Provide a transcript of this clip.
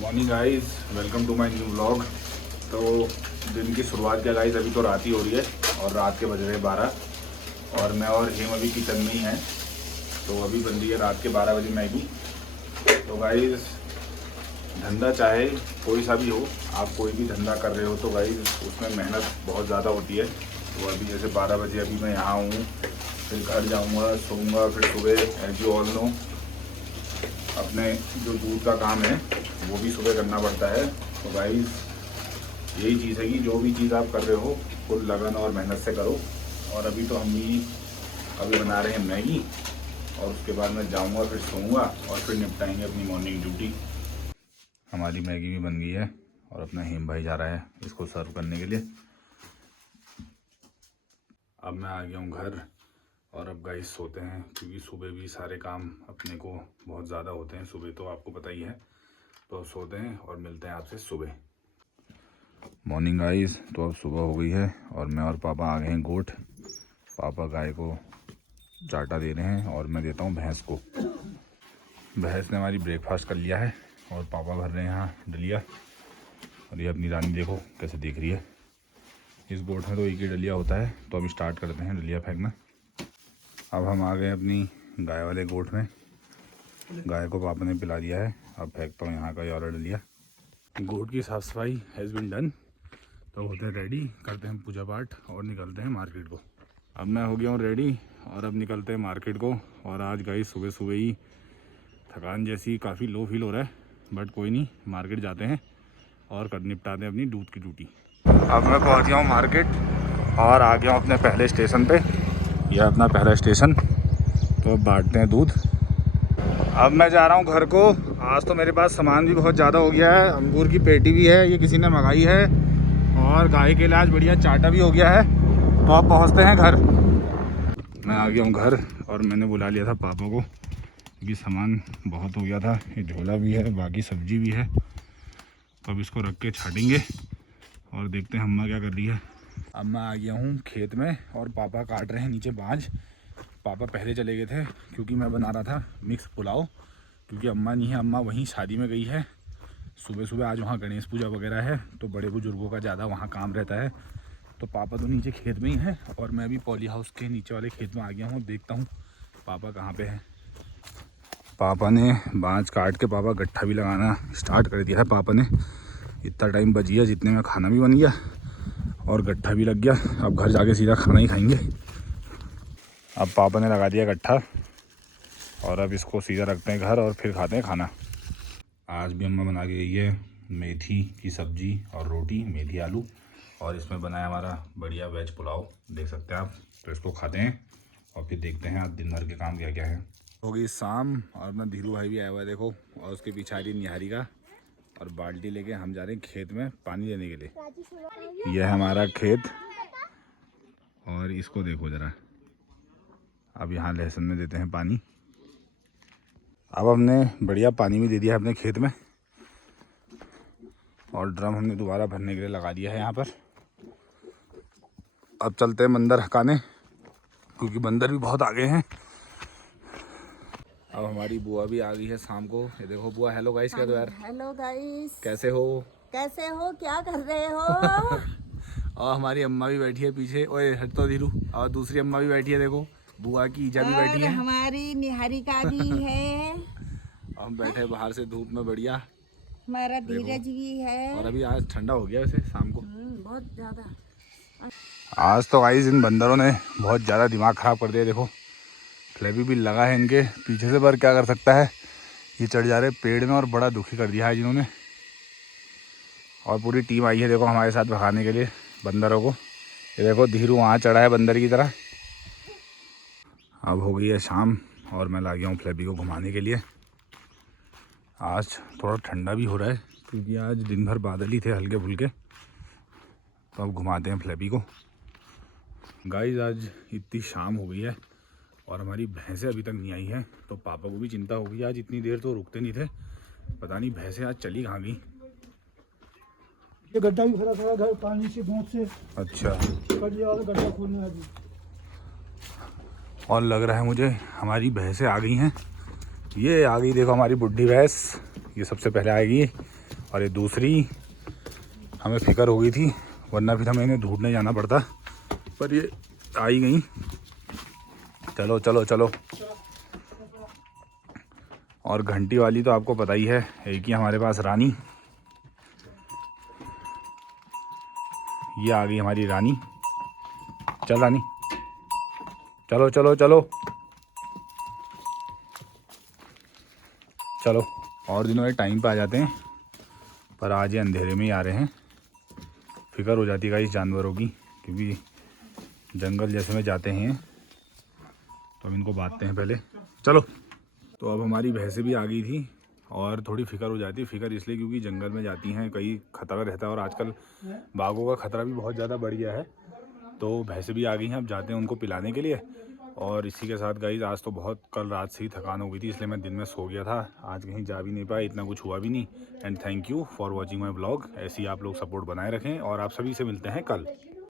Morning guys, welcome to my new vlog. तो दिन की शुरुआत क्या गाइस, अभी तो रात ही हो रही है और रात के बज रहे 12 और मैं और हेम अभी किचन में ही हैं। तो अभी बन रही है रात के 12 बजे मैगी। तो गाइस, धंधा चाहे कोई सा भी हो, आप कोई भी धंधा कर रहे हो तो गाइस उसमें मेहनत बहुत ज़्यादा होती है। तो अभी जैसे 12 बजे अभी मैं यहाँ हूँ, फिर घर जाऊँगा, सोऊंगा, फिर सुबह एज यू ऑल नो अपने जो दूध का काम है वो भी सुबह करना पड़ता है। तो गाइस यही चीज़ है कि जो भी चीज़ आप कर रहे हो फुल लगन और मेहनत से करो। और अभी तो हम भी अभी बना रहे हैं मैगी और उसके बाद मैं जाऊंगा, फिर सोऊंगा और फिर निपटाएंगे अपनी मॉर्निंग ड्यूटी। हमारी मैगी भी बन गई है और अपना हेम भाई जा रहा है इसको सर्व करने के लिए। अब मैं आ गया हूँ घर और अब गाइस सोते हैं, क्योंकि सुबह भी सारे काम अपने को बहुत ज़्यादा होते हैं। सुबह तो आपको पता ही है। तो सोते हैं और मिलते हैं आपसे सुबह। मॉर्निंग गाइस, तो अब सुबह हो गई है और मैं और पापा आ गए हैं गोठ। पापा गाय को चाटा दे रहे हैं और मैं देता हूँ भैंस को। भैंस ने हमारी ब्रेकफास्ट कर लिया है और पापा भर रहे हैं यहाँ डलिया। और ये अपनी रानी देखो कैसे देख रही है। इस गोठ में तो एक ही डलिया होता है। तो अभी स्टार्ट करते हैं डलिया फेंकना। अब हम आ गए अपनी गाय वाले गोठ में। गाय को पापा ने पिला दिया है। अब फेंकता हूँ यहाँ का ये वाला डलिया। गोठ की साफ़ सफाई हैज़ बिन डन। तो होते हैं रेडी, करते हैं पूजा पाठ और निकलते हैं मार्केट को। अब मैं हो गया हूँ रेडी और अब निकलते हैं मार्केट को। और आज गाइस सुबह सुबह ही थकान जैसी काफ़ी लो फील हो रहा है, बट कोई नहीं, मार्केट जाते हैं और कर निपटाते हैं अपनी दूध की ड्यूटी। अब मैं पहुँच गया हूँ मार्केट और आ गया हूँ अपने पहले स्टेशन पे। यह अपना पहला स्टेशन। तो अब बांटते हैं दूध। अब मैं जा रहा हूँ घर को। आज तो मेरे पास सामान भी बहुत ज़्यादा हो गया है। अंगूर की पेटी भी है, ये किसी ने मंगाई है, और गाय के लिए आज बढ़िया चाटा भी हो गया है। तो अब पहुँचते हैं घर। मैं आ गया हूँ घर और मैंने बुला लिया था पापा को, क्योंकि सामान बहुत हो गया था। ये झोला भी है, बाकी सब्जी भी है। तो अब इसको रख के छाटेंगे और देखते हैं अम्मा क्या कर रही है। अब मैं आ गया हूँ खेत में और पापा काट रहे हैं नीचे बाँझ। पापा पहले चले गए थे क्योंकि मैं बना रहा था मिक्स पुलाव, क्योंकि अम्मा नहीं है, अम्मा वहीं शादी में गई है। सुबह सुबह आज वहाँ गणेश पूजा वगैरह है, तो बड़े बुजुर्गों का ज़्यादा वहाँ काम रहता है। तो पापा तो नीचे खेत में ही है और मैं भी पॉली हाउस के नीचे वाले खेत में आ गया हूँ। देखता हूँ पापा कहाँ पे है। पापा ने बाँझ काट के पापा गट्ठा भी लगाना स्टार्ट कर दिया है। पापा ने इतना टाइम बच गया जितने में खाना भी बन गया और गट्ठा भी लग गया। अब घर जाके सीधा खाना ही खाएंगे। अब पापा ने लगा दिया गट्ठा और अब इसको सीधा रखते हैं घर और फिर खाते हैं खाना। आज भी अम्मा बना के गई है मेथी की सब्जी और रोटी, मेथी आलू, और इसमें बनाया हमारा बढ़िया वेज पुलाव, देख सकते हैं आप। तो इसको खाते हैं और फिर देखते हैं आज दिन भर के काम क्या क्या है। हो गई शाम और अपना धीरू भाई भी आया हुआ है देखो, और उसके पीछे आ रही निहारी का, और बाल्टी लेके हम जा रहे हैं खेत में पानी देने के लिए। यह है हमारा खेत और इसको देखो ज़रा। अब यहाँ लहसुन में देते हैं पानी। अब हमने बढ़िया पानी भी दे दिया है अपने खेत में और ड्रम हमने दोबारा भरने के लिए लगा दिया है यहाँ पर। अब चलते हैं बंदर हकाने, क्योंकि बंदर भी बहुत आ गए हैं। अब हमारी बुआ भी आ गई है शाम को। ये देखो बुआ, हेलो गाइस कह दो यार। हेलो गाइस, कैसे हो? कैसे हो, क्या कर रहे हो? और हमारी अम्मा भी बैठी है पीछे। ओए हट तो धीरू। और दूसरी अम्मा भी बैठी है देखो, बुआ की ईजा भी बैठी है। हमारी निहारिका भी है। हम बैठे बाहर से धूप में बढ़िया। हमारा धीरज भी है। और अभी आज ठंडा हो गया वैसे शाम को। बहुत ज्यादा। आज तो गाइस इन बंदरों ने बहुत ज़्यादा दिमाग ख़राब कर दिया। देखो फ्लेवी भी लगा है इनके पीछे से, पर क्या कर सकता है, ये चढ़ जा रहे पेड़ में और बड़ा दुखी कर दिया है जिन्होंने। और पूरी टीम आई है देखो हमारे साथ भगाने के लिए बंदरों को। ये देखो धीरू वहाँ चढ़ा है बंदर की तरह। अब हो गई है शाम और मैं ला गया हूँ फ्लेवी को घुमाने के लिए। आज थोड़ा ठंडा भी हो रहा है, क्योंकि आज दिन भर बादल ही थे हल्के फुल्के। तो अब घुमाते हैं फ्लेवी को। गाइस आज इतनी शाम हो गई है और हमारी भैंसें अभी तक नहीं आई हैं, तो पापा को भी चिंता होगी। आज इतनी देर तो रुकते नहीं थे, पता नहीं भैंसें आज चली कहाँ गई। ये गड्ढा भी भरा था घर पानी से, बहुत से। अच्छा, गड्ढा खोलना है अभी। और लग रहा है मुझे हमारी भैंसें आ गई हैं। ये आ गई देखो हमारी बुढ़ी भैंस, ये सबसे पहले आएगी। और ये दूसरी हमें फिक्र हो गई थी, वरना फिर हमें इन्हें ढूंढने जाना पड़ता, पर ये आ ही गई। चलो चलो चलो। और घंटी वाली तो आपको पता ही है, एक ही हमारे पास रानी। ये आ गई हमारी रानी। चल रानी, चलो चलो चलो चलो। और दिनों में टाइम पे आ जाते हैं, पर आज ये अंधेरे में ही आ रहे हैं। फिक्र हो जाती है इस जानवरों की, क्योंकि जंगल जैसे में जाते हैं तो हम इनको बांधते हैं पहले। चलो। तो अब हमारी भैंसें भी आ गई थी और थोड़ी फिक्र हो जाती है। फिक्र इसलिए क्योंकि जंगल में जाती हैं, कहीं खतरा रहता है और आजकल बाघों का खतरा भी बहुत ज़्यादा बढ़ गया है। तो भैंसें भी आ गई हैं, अब जाते हैं उनको पिलाने के लिए। और इसी के साथ गाइस, आज तो बहुत कल रात से ही थकान हो गई थी, इसलिए मैं दिन में सो गया था। आज कहीं जा भी नहीं पाया, इतना कुछ हुआ भी नहीं। And thank you for watching my blog. ऐसे ही आप लोग सपोर्ट बनाए रखें और आप सभी से मिलते हैं कल।